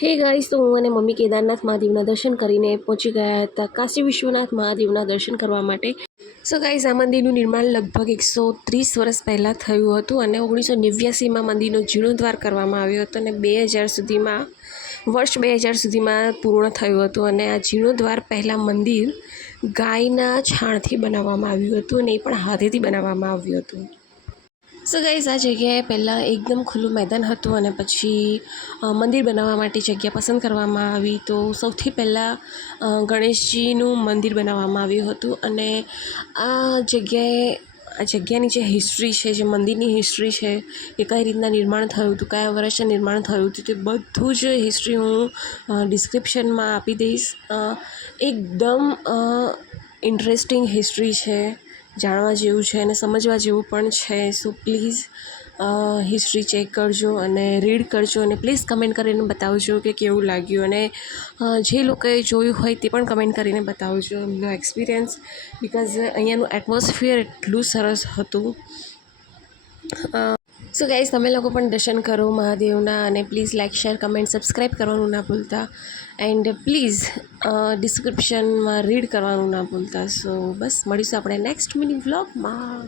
હે ગાઈસ, તો હું અને મમ્મી કેદારનાથ મહાદેવના દર્શન કરીને પહોંચી ગયા હતા કાશી વિશ્વનાથ મહાદેવના દર્શન કરવા માટે. સો ગાઈસ, આ મંદિરનું નિર્માણ લગભગ 130 વર્ષ પહેલાં થયું હતું અને 1989માં મંદિરનો જીર્ણોદ્ધાર કરવામાં આવ્યો હતો અને 2000 સુધીમાં પૂર્ણ થયું હતું. અને આ જીર્ણોદ્ધાર પહેલાં મંદિર ગાયના છાણથી બનાવવામાં આવ્યું હતું અને એ પણ હાથેથી બનાવવામાં આવ્યું હતું. સો ગાઈઝ, આ જગ્યાએ પહેલાં એકદમ ખુલ્લું મેદાન હતું અને પછી મંદિર બનાવવા માટે જગ્યા પસંદ કરવામાં આવી. તો સૌથી પહેલાં ગણેશજીનું મંદિર બનાવવામાં આવ્યું હતું અને આ જગ્યાની જે હિસ્ટ્રી છે, જે મંદિરની હિસ્ટ્રી છે, એ કઈ રીતના નિર્માણ થયું હતું, કયા વર્ષે નિર્માણ થયું હતું, તે બધું જ હિસ્ટ્રી હું ડિસ્ક્રિપ્શનમાં આપી દઈશ. એકદમ ઇન્ટરેસ્ટિંગ હિસ્ટ્રી છે, જાણવા જેવું છે અને સમજવા જેવું પણ છે. સો પ્લીઝ હિસ્ટ્રી ચેક કરજો અને રીડ કરજો અને પ્લીઝ કમેન્ટ કરીને બતાવજો કે કેવું લાગ્યું. અને જે લોકોએ જોયું હોય તે પણ કમેન્ટ કરીને બતાવજો એમનો એક્સપિરિયન્સ, બિકોઝ અહીંયાનું એટમોસ્ફિયર એટલું સરસ હતું. સો ગાઈઝ, તમે લોકો પણ દર્શન કરો મહાદેવના અને please like, share, comment, subscribe કરવાનું ના ભૂલતા. એન્ડ પ્લીઝ ડિસ્ક્રિપ્શનમાં રીડ કરવાનું ના ભૂલતા. સો બસ મળીશું આપણે નેક્સ્ટ મિની વ્લોગમાં.